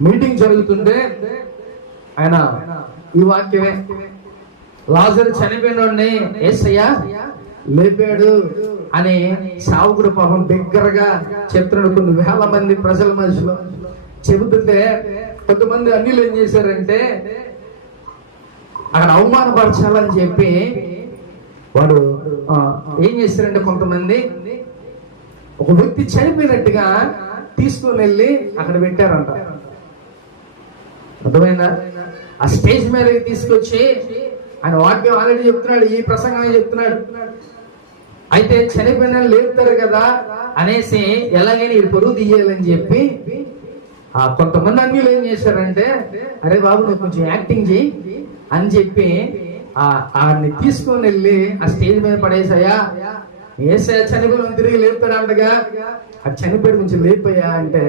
Meeting జరుగుతుంటే ఆయన ఈ వాక్యమే. లాజర్ చనిపోయినోడిని ఏసయ్యా లేపాడు అని సావుకుడు పాపం దగ్గరగా చెప్తున్నాడు కొన్ని వేల మంది ప్రజల మధ్యలో. చెబుతుంటే కొంతమంది అన్నిలు ఏం చేశారంటే అక్కడ అవమానపరచాలని చెప్పి వాడు ఏం చేశారంటే కొంతమంది ఒక వ్యక్తి చనిపోయినట్టుగా తీసుకొని వెళ్ళి అక్కడ పెట్టారంట. అర్థమైందా? ఆ స్టేజ్ మీదకి తీసుకొచ్చి ఆయన వాక్యం ఆల్రెడీ చెప్తున్నాడు ఈ ప్రసంగమే చెప్తున్నాడు. అయితే చనిపోయిన వాళ్ళు లేపుతారు కదా అనేసి ఎలాగైనా ఈ పొరుగు తీయాలని చెప్పి ఆ కొంతమంది అన్యులు ఏం చేశారంటే అరే బాబు నువ్వు కొంచెం యాక్టింగ్ చేయి అని చెప్పి ఆ ఆయన్ని తీసుకొని వెళ్ళి ఆ స్టేజ్ మీద పడేసాయా ఏసా చనిపోయిన తిరిగి లేపుతాడంటగా. ఆ చనిపోయి కొంచెం లేపోయా అంటే